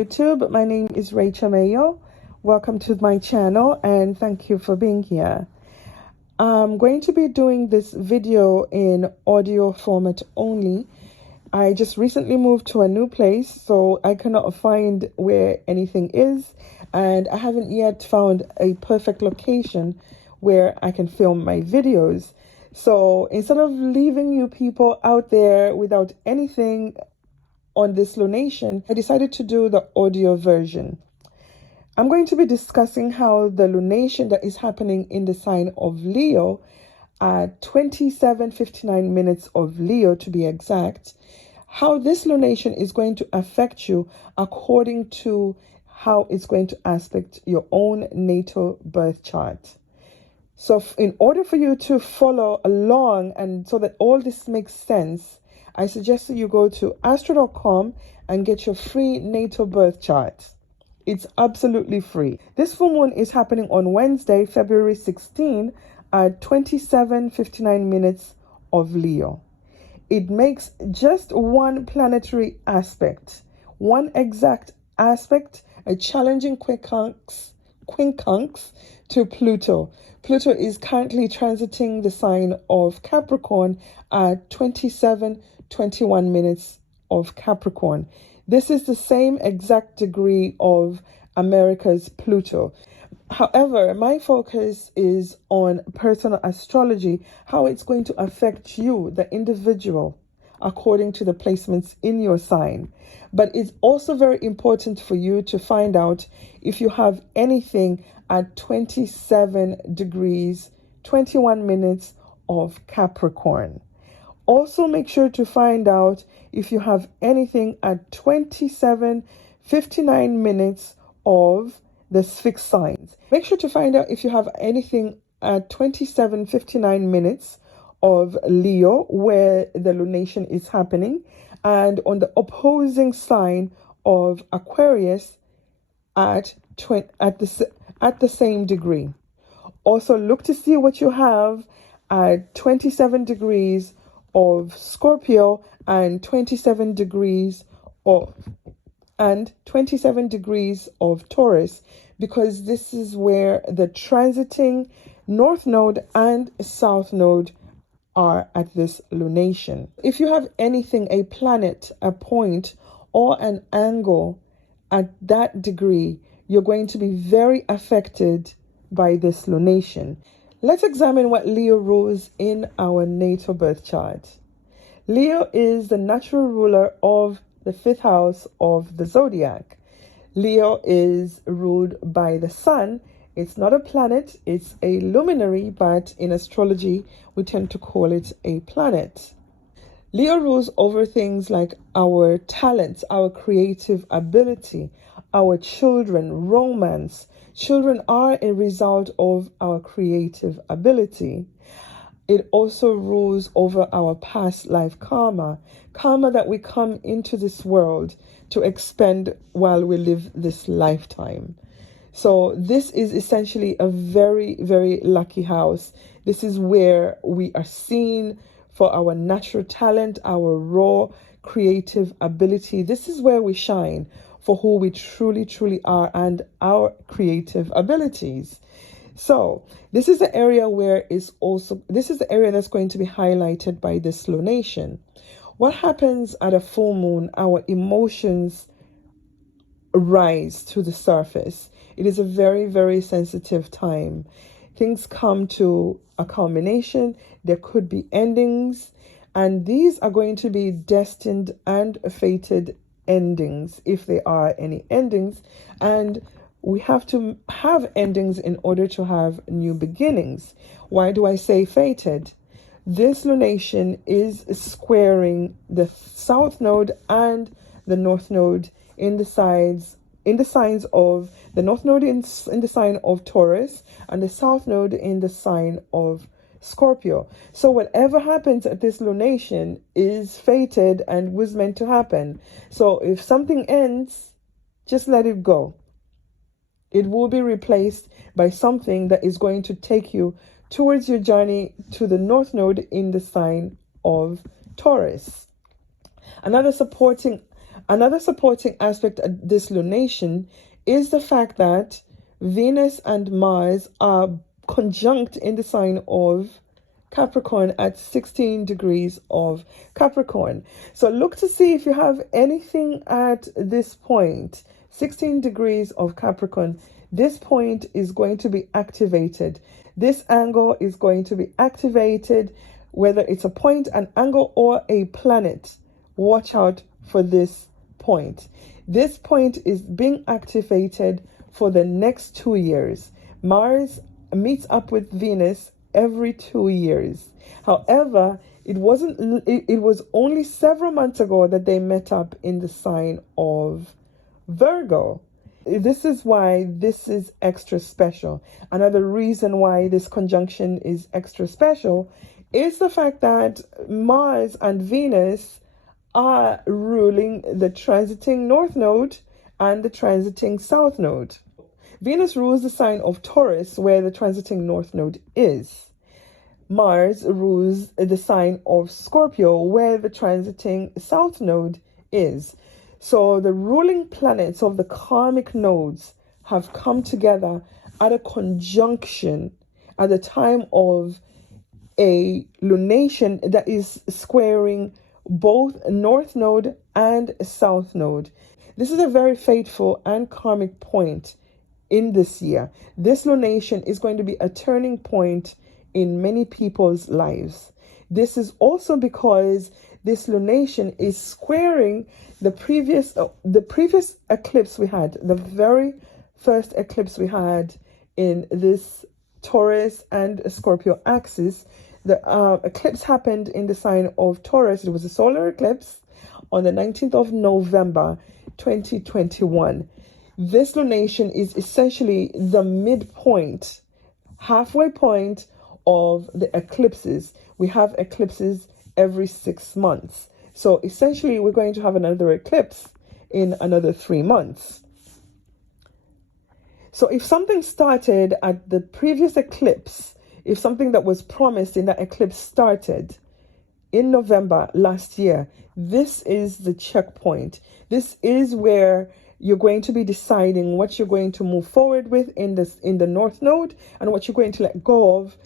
YouTube. My name is Rachel Mayo. Welcome to my channel and thank you for being here. I'm going to be doing this video in audio format only. I just recently moved to a new place, so I cannot find where anything is, and I haven't yet found a perfect location where I can film my videos. So instead of leaving you people out there without anything on this lunation, I decided to do the audio version. I'm going to be discussing how the lunation that is happening in the sign of Leo at 27:59 minutes of Leo to be exact, how this lunation is going to affect you according to how it's going to aspect your own natal birth chart. So in order for you to follow along and so that all this makes sense, I suggest that you go to astro.com and get your free natal birth chart. It's absolutely free. This full moon is happening on Wednesday, February 16 at 27:59 minutes of Leo. It makes just one planetary aspect, one exact aspect, a challenging quincunx to Pluto. Pluto is currently transiting the sign of Capricorn at 27:21 minutes of Capricorn. This is the same exact degree of America's Pluto. However, my focus is on personal astrology, how it's going to affect you, the individual, according to the placements in your sign. But it's also very important for you to find out if you have anything at 27 degrees, 21 minutes of Capricorn. Also make sure to find out if you have anything at 27:59 minutes of the fixed signs. Make sure to find out if you have anything at 27:59 minutes of Leo, where the lunation is happening, and on the opposing sign of Aquarius at the same degree. Also look to see what you have at 27 degrees of Scorpio and 27 degrees of Taurus, because this is where the transiting North Node and South Node are at this lunation. If you have anything, a planet, a point, or an angle at that degree, you're going to be very affected by this lunation. Let's examine what Leo rules in our natal birth chart. Leo is the natural ruler of the 5th house of the zodiac. Leo is ruled by the sun. It's not a planet, it's a luminary, but in astrology, we tend to call it a planet. Leo rules over things like our talents, our creative ability, our children, romance. Children are a result of our creative ability. It also rules over our past life karma that we come into this world to expend while we live this lifetime. So this is essentially a very, very lucky house. This is where we are seen for our natural talent, our raw creative ability. This is where we shine for who we truly, truly are and our creative abilities. So this is the area that's going to be highlighted by this lunation. What happens at a full moon? Our emotions rise to the surface. It is a very, very sensitive time. Things come to a culmination. There could be endings, and these are going to be destined and fated endings, if there are any endings. And we have to have endings in order to have new beginnings. Why do I say fated? This lunation is squaring the South Node and the North Node in the signs of the North Node in the sign of Taurus and the South Node in the sign of Scorpio. So whatever happens at this lunation is fated and was meant to happen. So if something ends, just let it go. It will be replaced by something that is going to take you towards your journey to the North Node in the sign of Taurus. Another supporting Another supporting aspect of this lunation is the fact that Venus and Mars are conjunct in the sign of Capricorn at 16 degrees of Capricorn. So look to see if you have anything at this point, 16 degrees of Capricorn. This point is going to be activated. This angle is going to be activated, whether it's a point, an angle, or a planet. Watch out for this point. This point is being activated for the next 2 years. Mars meets up with Venus every 2 years. However, it was only several months ago that they met up in the sign of Virgo. This is why this is extra special. Another reason why this conjunction is extra special is the fact that Mars and Venus are ruling the transiting north node and the transiting south node. Venus rules the sign of Taurus, where the transiting north node is. Mars rules the sign of Scorpio, where the transiting south node is. So the ruling planets of the karmic nodes have come together at a conjunction at the time of a lunation that is squaring both north node and south node. This is a very fateful and karmic point in this year. This lunation is going to be a turning point in many people's lives. This is also because this lunation is squaring the previous eclipse we had, the very first eclipse we had in this Taurus and Scorpio axis. The eclipse happened in the sign of Taurus. It was a solar eclipse on the 19th of November 2021. This lunation is essentially the midpoint, halfway point of the eclipses. We have eclipses every 6 months. So essentially, we're going to have another eclipse in another 3 months. So if something started at the previous eclipse, if something that was promised in that eclipse started in November last year, this is the checkpoint. This is where you're going to be deciding what you're going to move forward with in the north node and what you're going to let go of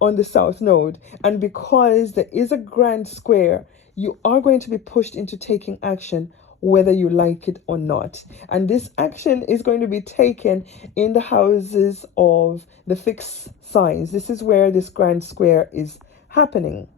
on the south node. And because there is a grand square, you are going to be pushed into taking action whether you like it or not. And this action is going to be taken in the houses of the fixed signs. This is where this grand square is happening.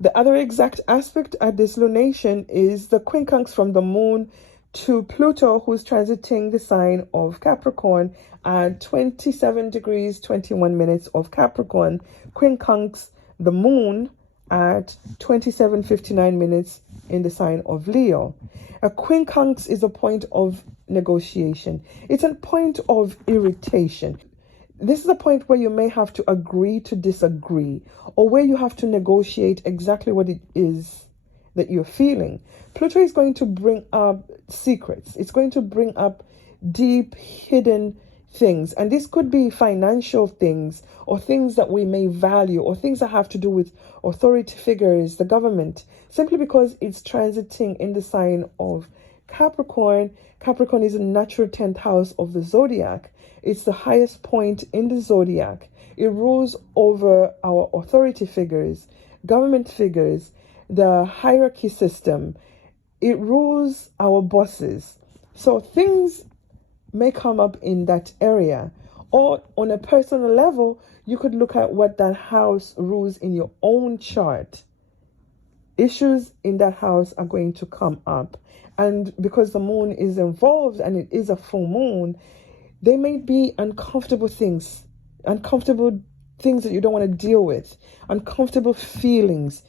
The other exact aspect at this lunation is the quincunx from the moon to Pluto, who's transiting the sign of Capricorn at 27 degrees 21 minutes of Capricorn. Quincunx the moon at 27:59 minutes in the sign of Leo. A quincunx is a point of negotiation. It's a point of irritation. This is a point where you may have to agree to disagree, or where you have to negotiate exactly what it is that you're feeling. Pluto is going to bring up secrets. It's going to bring up deep, hidden things. And this could be financial things, or things that we may value, or things that have to do with authority figures, the government, simply because it's transiting in the sign of Capricorn. Capricorn is a natural 10th house of the zodiac. It's the highest point in the zodiac. It rules over our authority figures, government figures, the hierarchy system. It rules our bosses. So things may come up in that area. Or on a personal level, you could look at what that house rules in your own chart. Issues in that house are going to come up. And because the moon is involved and it is a full moon, there may be uncomfortable things that you don't want to deal with, uncomfortable feelings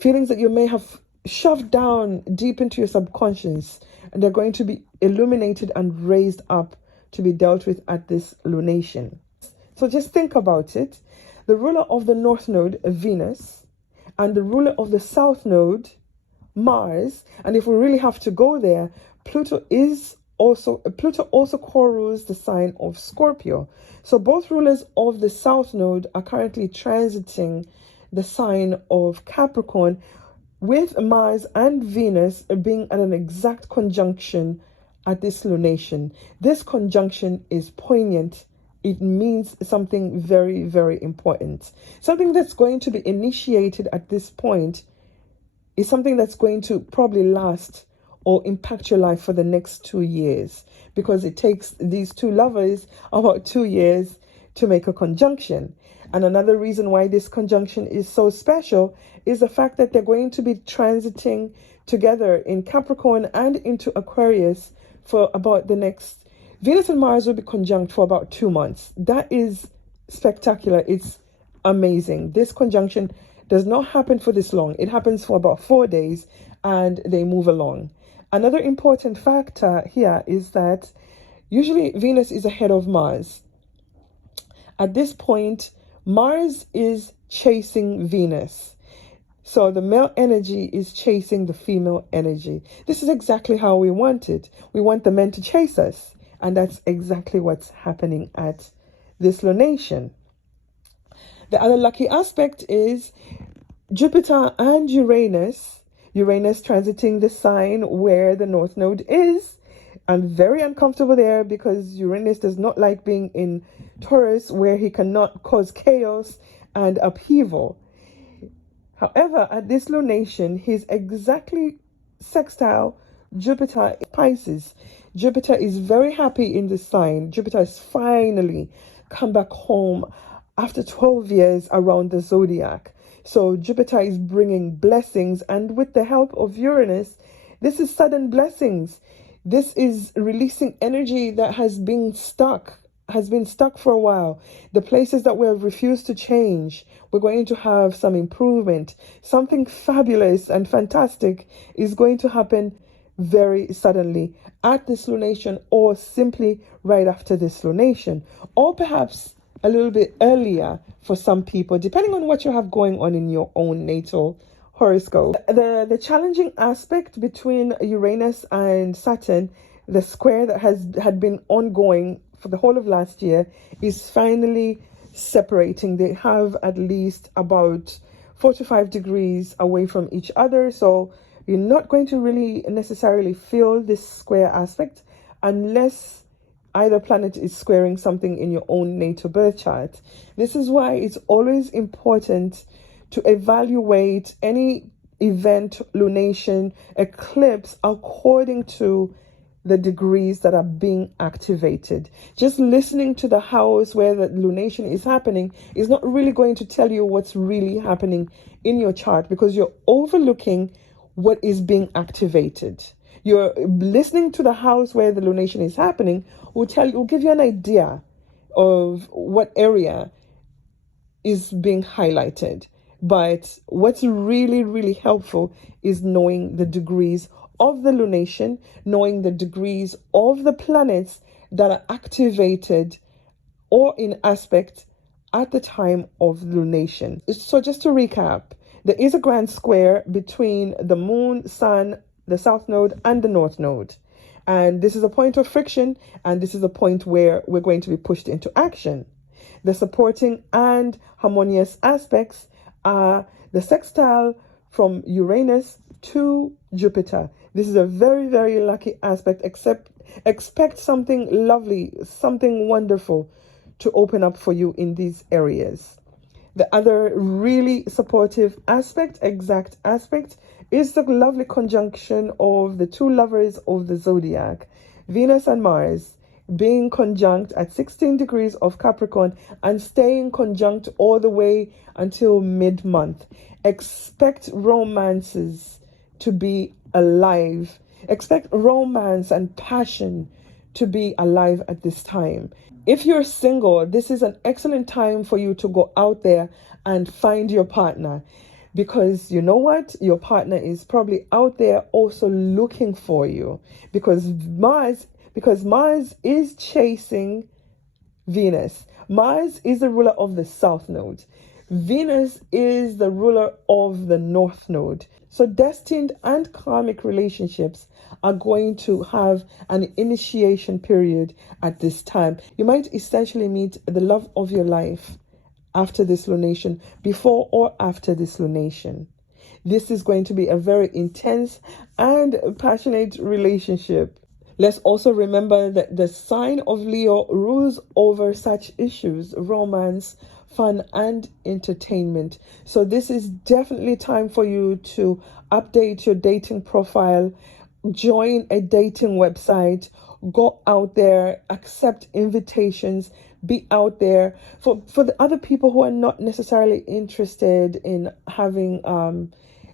that you may have shoved down deep into your subconscious, and they're going to be illuminated and raised up to be dealt with at this lunation. So just think about it. The ruler of the north node, Venus, and the ruler of the south node, Mars, and if we really have to go there, Pluto also co-rules the sign of Scorpio. So both rulers of the south node are currently transiting the sign of Capricorn, with Mars and Venus being at an exact conjunction at this lunation. This conjunction is poignant. It means something very, very important. Something that's going to be initiated at this point is something that's going to probably last or impact your life for the next 2 years, because it takes these two lovers about 2 years to make a conjunction. And another reason why this conjunction is so special is the fact that they're going to be transiting together in Capricorn and into Aquarius for about the next. Venus and Mars will be conjunct for about 2 months. That is spectacular. It's amazing. This conjunction does not happen for this long. It happens for about 4 days and they move along. Another important factor here is that usually Venus is ahead of Mars. At this point, Mars is chasing Venus. So the male energy is chasing the female energy. This is exactly how we want it. We want the men to chase us. And that's exactly what's happening at this lunation. The other lucky aspect is Jupiter and Uranus. Uranus transiting the sign where the North Node is. And very uncomfortable there because Uranus does not like being in Taurus, where he cannot cause chaos and upheaval. However, at this lunation, he's exactly sextile Jupiter in Pisces. Jupiter is very happy in this sign. Jupiter has finally come back home after 12 years around the zodiac. So Jupiter is bringing blessings, and with the help of Uranus, this is sudden blessings. This is releasing energy that has been stuck for a while. The places that we have refused to change, we're going to have some improvement. Something fabulous and fantastic is going to happen very suddenly at this lunation, or simply right after this lunation, or perhaps a little bit earlier for some people, depending on what you have going on in your own natal horoscope. The challenging aspect between Uranus and Saturn, the square that had been ongoing for the whole of last year, is finally separating. They have at least about 4 to 5 degrees away from each other, so you're not going to really necessarily feel this square aspect unless either planet is squaring something in your own natal birth chart. This is why it's always important to evaluate any event, lunation, eclipse according to the degrees that are being activated. Just listening to the house where the lunation is happening is not really going to tell you what's really happening in your chart, because you're overlooking what is being activated. You're listening to the house where the lunation is happening will give you an idea of what area is being highlighted. But what's really, really helpful is knowing the degrees of the lunation, knowing the degrees of the planets that are activated or in aspect at the time of lunation. So just to recap, there is a grand square between the moon, sun, the south node, and the north node. And this is a point of friction, and this is a point where we're going to be pushed into action. The supporting and harmonious aspects are the sextile from Uranus to Jupiter. This is a very, very lucky aspect. Expect something lovely, something wonderful to open up for you in these areas. The other really supportive aspect, exact aspect, is the lovely conjunction of the two lovers of the zodiac, Venus and Mars, being conjunct at 16 degrees of Capricorn and staying conjunct all the way until mid-month. Expect romances to be alive. Expect romance and passion to be alive at this time. If you're single, this is an excellent time for you to go out there and find your partner, because you know what? Your partner is probably out there also looking for you, because Mars is chasing Venus. Mars is the ruler of the south node. Venus is the ruler of the north node. So destined and karmic relationships are going to have an initiation period at this time. You might essentially meet the love of your life after this lunation, before or after this lunation. This is going to be a very intense and passionate relationship. Let's also remember that the sign of Leo rules over such issues, romance, fun, and entertainment. So this is definitely time for you to update your dating profile, join a dating website, go out there, accept invitations, be out there. For the other people who are not necessarily interested in having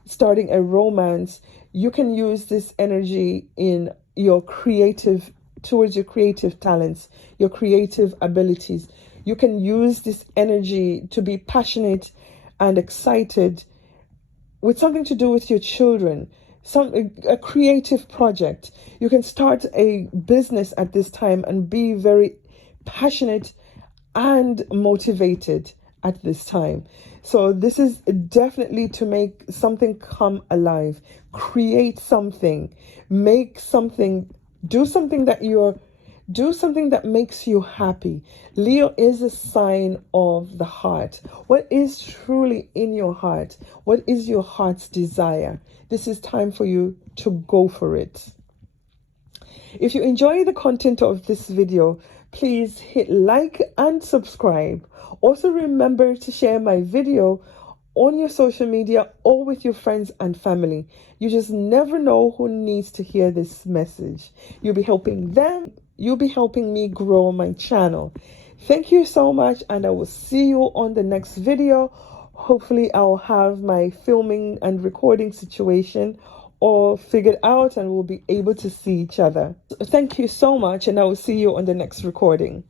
starting a romance, you can use this energy in your creative, towards your creative talents, your creative abilities. You can use this energy to be passionate and excited with something to do with your children, a creative project. You can start a business at this time and be very passionate and motivated at this time. So this is definitely to make something come alive, create something, make something, do something that you're do something that makes you happy. Leo is a sign of the heart. What is truly in your heart? What is your heart's desire? This is time for you to go for it. If you enjoy the content of this video, please hit like and subscribe. Also remember to share my video on your social media or with your friends and family. You just never know who needs to hear this message. You'll be helping them. You'll be helping me grow my channel. Thank you so much, and I will see you on the next video. Hopefully I'll have my filming and recording situation all figured out and we'll be able to see each other. Thank you so much, and I will see you on the next recording.